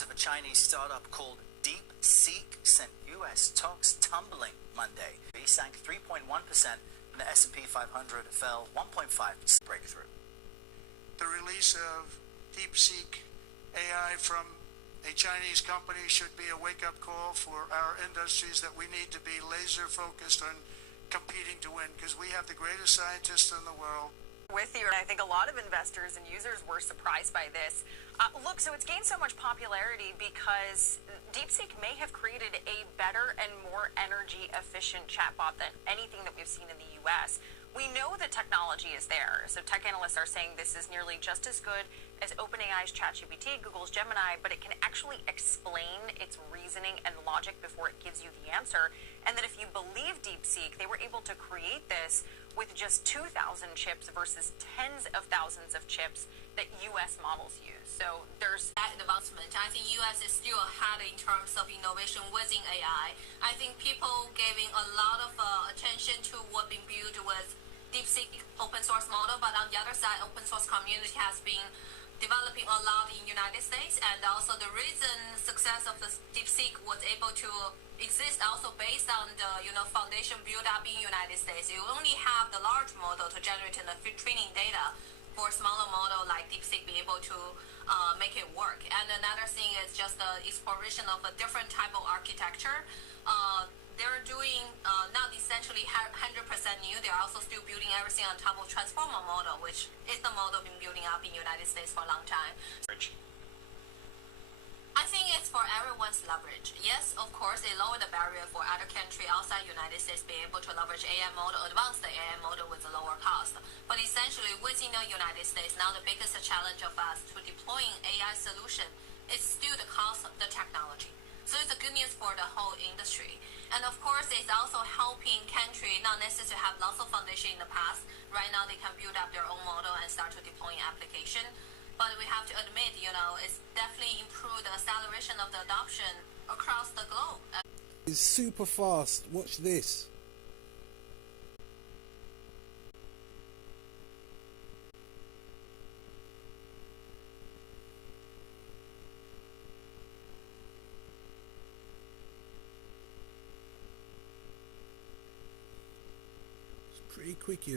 Shares of a Chinese startup called Deepseek sent U.S. stocks tumbling Monday. It sank 3.1%, and the S&P 500 fell 1.5%. Breakthrough. The release of Deepseek AI from a Chinese company should be a wake-up call for our industries that we need to be laser-focused on competing to win, because we have the greatest scientists in the world. With you, and I think a lot of investors and users were surprised by this. Look, so it's gained so much popularity because Deepseek may have created a better and more energy-efficient chatbot than anything that we've seen in the U.S. We know the technology is there, so tech analysts are saying this is nearly just as good as OpenAI's ChatGPT, Google's Gemini, but it can actually explain its reasoning and logic before it gives you the answer. And that if you believe Deepseek, they were able to create this with just 2,000 chips versus tens of thousands of chips that U.S. models use. So there's that advancement. I think U.S. is still ahead in terms of innovation within AI. I think people giving a lot of attention to what being built with Deepseek open source model, but on the other side, open source community has been developing a lot in United States, and also the reason success of the Deepseek was able to exist also based on the foundation built up in United States. You only have the large model to generate the training data for smaller model like Deepseek be able to make it work. And another thing is just the exploration of a different type of architecture. They're doing not essentially 100% new. They're also still building everything on top of transformer model, which is the model been building up in United States for a long time. I think it's for everyone's leverage. Yes, of course, it lowered the barrier for other countries outside United States being able to leverage AI model, advance the AI model with a lower cost. But essentially, within the United States, now the biggest challenge of us to deploying AI solution is still the cost of the technology. So it's a good news for the whole industry. And of course, it's also helping countries not necessarily have lots of foundation in the past. Right now, they can build up their own model and start to deploy application. But we have to admit, it's definitely improved the acceleration of the adoption across the globe. It's super fast. Watch this. It's pretty quick,